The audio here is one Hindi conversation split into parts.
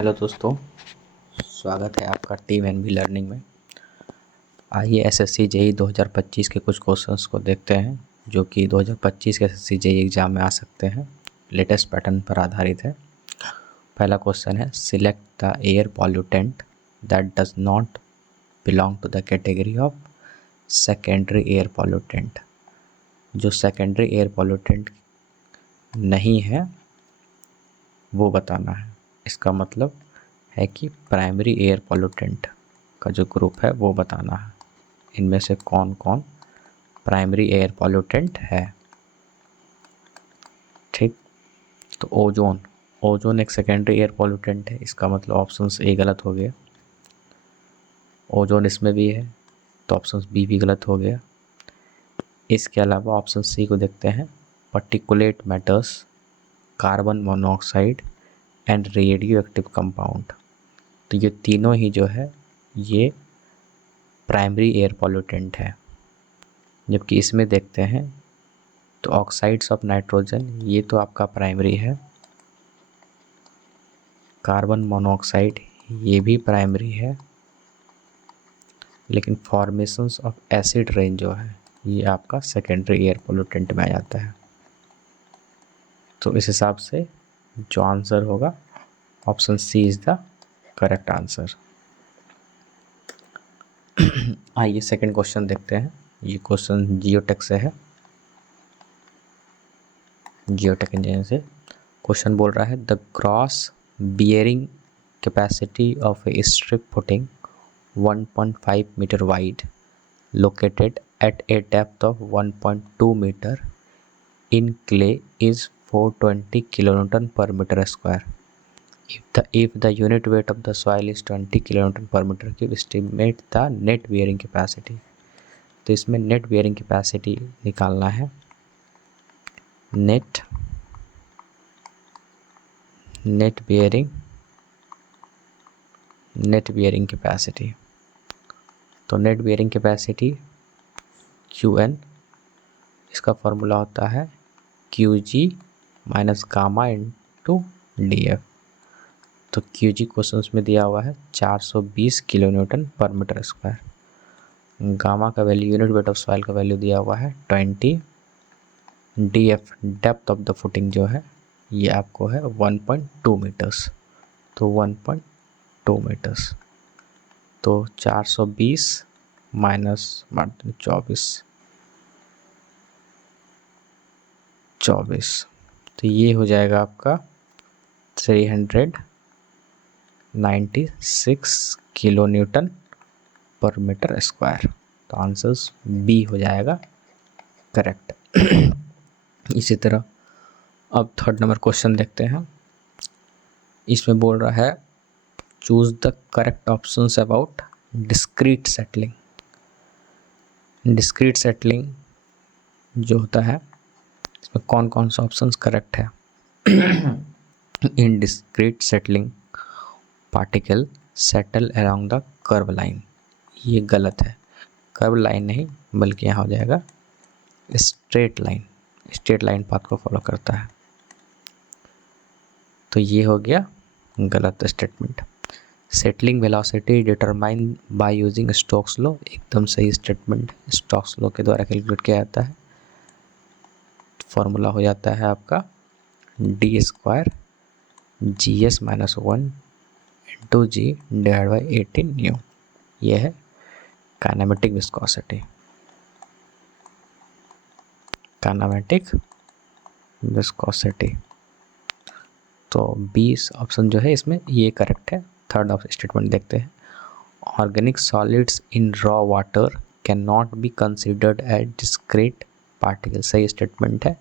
हेलो दोस्तों, स्वागत है आपका टीम एनवी लर्निंग में। आइए एसएससी जेईई 2025 के कुछ क्वेश्चंस को देखते हैं जो कि 2025 के एसएससी जेईई एग्ज़ाम में आ सकते हैं। लेटेस्ट पैटर्न पर आधारित है। पहला क्वेश्चन है, select the air pollutant that does not belong to the category of secondary air pollutant. जो सेकेंडरी एयर पॉल्यूटेंट नहीं है वो बताना है। इसका मतलब है कि प्राइमरी एयर पॉल्यूटेंट का जो ग्रुप है वो बताना है। इनमें से कौन कौन प्राइमरी एयर पॉल्यूटेंट है। ठीक, तो ओजोन एक सेकेंडरी एयर पॉल्यूटेंट है। इसका मतलब ऑप्शन ए गलत हो गया। ओजोन इसमें भी है तो ऑप्शन बी भी गलत हो गया। इसके अलावा ऑप्शन सी को देखते हैं, particulate matters, carbon monoxide and radio active compound. तो ये तीनों ही जो है ये प्राइमरी एयर पॉल्यूटेंट है। जबकि इसमें देखते हैं तो ऑक्साइड्स ऑफ नाइट्रोजन ये तो आपका प्राइमरी है, कार्बन मोनोऑक्साइड ये भी प्राइमरी है, लेकिन फॉर्मेशंस ऑफ एसिड रेन जो है ये आपका सेकेंडरी एयर पॉल्यूटेंट में आ जाता है। तो इस हिसाब से जो आंसर होगा option C is the correct answer. आइए सेकंड क्वेश्चन देखते हैं। ये क्वेश्चन जियोटेक से है, जियोटेक इंजीनियर से। क्वेश्चन बोल रहा है, the cross bearing capacity of a strip footing 1.5 metre wide located at a depth of 1.2 meter in clay is 420 kilonewton per meter square. If the unit weight of the soil is 20 kilonewton per meter cube, estimate the net bearing capacity. तो इसमें नेट बियरिंग कैपेसिटी निकालना है। Net bearing capacity. तो नेट बियरिंग कैपेसिटी QN, इसका फॉर्मूला होता है QG minus gamma into DF। तो QG क्वेश्चन में दिया हुआ है 420 किलो न्यूटन पर मीटर स्क्वायर। गामा का value, unit weight of soil का वैल्यू दिया हुआ है 20। DF depth of the footing जो है ये आपको है 1.2 मीटर्स। तो 1.2 मीटर्स, तो 420 माइनस 24, तो ये हो जाएगा आपका 396 किलो न्यूटन पर मीटर स्क्वायर। तो आंसर बी हो जाएगा करेक्ट। इसी तरह अब थर्ड नंबर क्वेश्चन देखते हैं। इसमें बोल रहा है, choose the correct options about discrete settling. Discrete settling जो होता है इसमें कौन कौन सा ऑप्शंस करेक्ट है। इन discrete settling particle settle along the curve line, ये गलत है। कर्व लाइन नहीं बल्कि यहाँ हो जाएगा straight line. Straight line path को फॉलो करता है। तो ये हो गया गलत statement. Settling velocity determine by using Stokes law, एकदम सही स्टेटमेंट। स्टोक्स लॉ के द्वारा कैलकुलेट किया जाता है। फॉर्मूला हो जाता है आपका d² GS minus 1 into G divide by 18 new. ये है काइनेमेटिक विस्कोसिटी। तो 20 ऑप्शन जो है इसमें ये करेक्ट है। थर्ड ऑप्शन स्टेटमेंट देखते हैं, organic solids in raw water can not be considered as discrete particle. सही स्टेटमेंट है।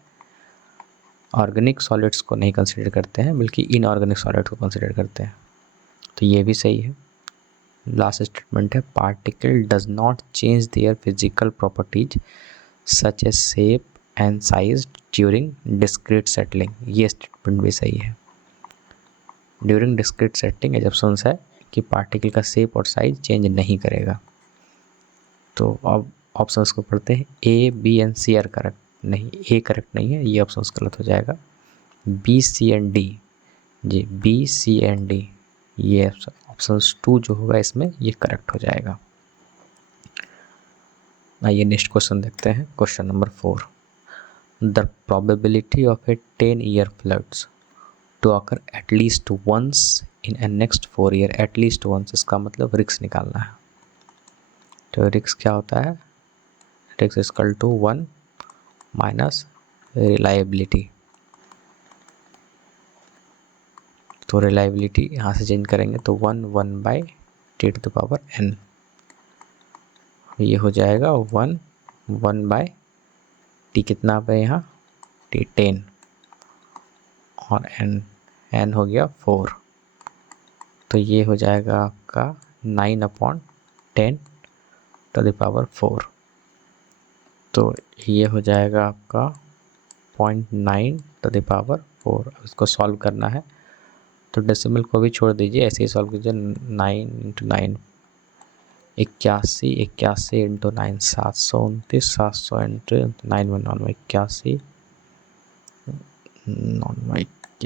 ऑर्गेनिक सॉलिड्स को नहीं कंसिडर करते हैं बल्कि इनऑर्गेनिक सॉलिड्स को कंसिडर करते हैं। तो ये भी सही है। लास्ट स्टेटमेंट है, particle does not change their physical properties such as shape and size during discrete settling. ये स्टेटमेंट भी सही है। ड्यूरिंग डिस्क्रीट सेटलिंग एजम्पशंस है कि पार्टिकल का शेप और साइज चेंज नहीं करेगा। तो अब ऑप्शंस को पढ़ते हैं। A, B and C are correct. नहीं, A करेक्ट नहीं है, ये ऑप्शंस गलत हो जाएगा। B, C एंड D, जी B, C एंड D ये ऑप्शन 2 जो होगा इसमें ये करेक्ट हो जाएगा। आइए नेक्स्ट क्वेश्चन देखते हैं। Question number 4, the probability of a 10-year floods to occur at least once in a next 4 year, at least once इसका मतलब रिस्क निकालना है। तो रिस्क क्या होता है, risk equal to 1 minus reliability. तो रिलायबिलिटी यहाँ से चेंज करेंगे तो 1/t⁻n, ये हो जाएगा 1/t कितना पे यहाँ t 10 और n हो गया 4, तो ये हो जाएगा आपका 9/10⁻⁴। तो ये हो जाएगा आपका 0.9⁴। इसको सॉल्व करना है तो डेसिमल को भी छोड़ दीजिए, ऐसे ही सॉल्व कीजिए। 9 × 9 81, 81 × 9 729, 700 × 9 81,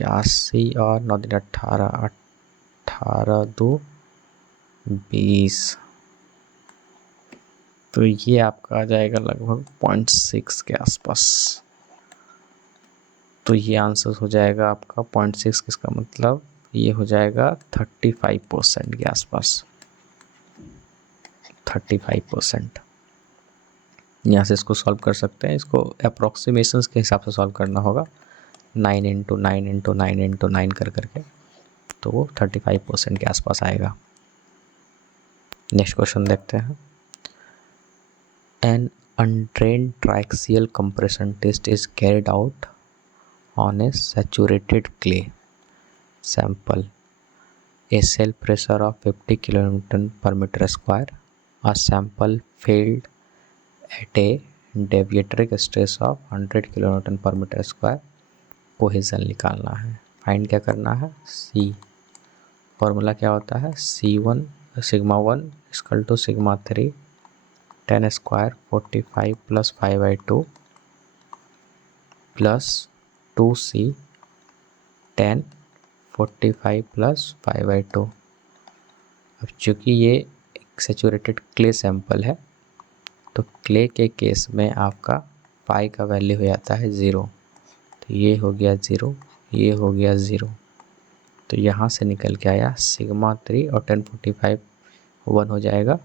81 और 9 × 18, 18 2 20। तो ये आपका आ जाएगा लगभग 0.6 के आसपास। तो ये आंसर हो जाएगा आपका 0.6, किसका मतलब ये हो जाएगा 35% के आसपास, 35%। यहाँ से इसको सॉल्व कर सकते हैं, इसको अप्रॉक्सीमेशंस के हिसाब से सॉल्व करना होगा, 9 × 9 × 9 × 9 कर करके, तो वो 35% के आसपास आएगा। नेक्स्ट क्वेश्चन देखते हैं। An undrained triaxial compression test is carried out on a saturated clay sample, a cell pressure of 50 kN per meter square, a sample failed at a deviatoric stress of 100 kN per meter square, cohesion निकालना है। फाइंड क्या करना है, C फॉर्मूला क्या होता है, C1 σ1 equal to σ3 10 square 45 + 5/2 plus 2C 10 45 + 5/2। अब चूँकि ये एक सेचूरेटेड क्ले सैंपल है तो क्ले के केस में आपका पाई का वैल्यू हो जाता है 0, तो ये हो गया 0, ये हो गया 0। तो यहाँ से निकल के आया σ3 और 10 45 1 हो जाएगा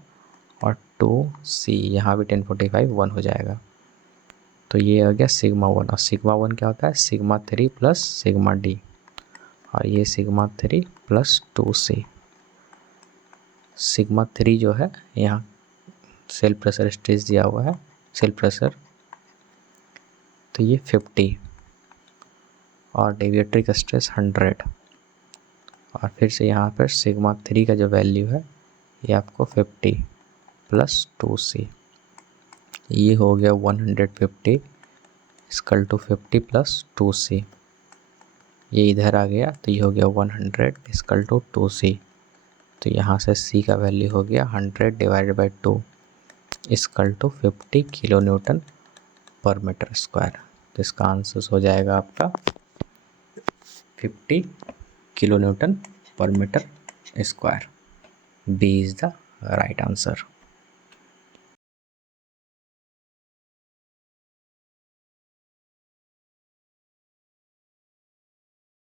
और 2C यहाँ भी 10 45 1 हो जाएगा। तो ये आ गया σ1 और σ1 क्या होता है, σ3 + σd और ये σ3 + 2C। σ3 जो है यहाँ सेल प्रेशर स्ट्रेस दिया हुआ है, सेल प्रेशर, तो ये 50 और डेविएट्रिक स्ट्रेस 100 और फिर से यहाँ पर σ3 का जो वैल्यू है ये आपको 50 + 2C, ये हो गया 150 इक्वल टू 50 + 2C, ये इधर आ गया तो ये हो गया 100 इक्वल टू 2C। तो यहाँ से C का वैल्यू हो गया 100 / 2 equal to 50 kN per meter square। तो इसका आंसर हो जाएगा आपका 50 kN per meter square। B is the right answer।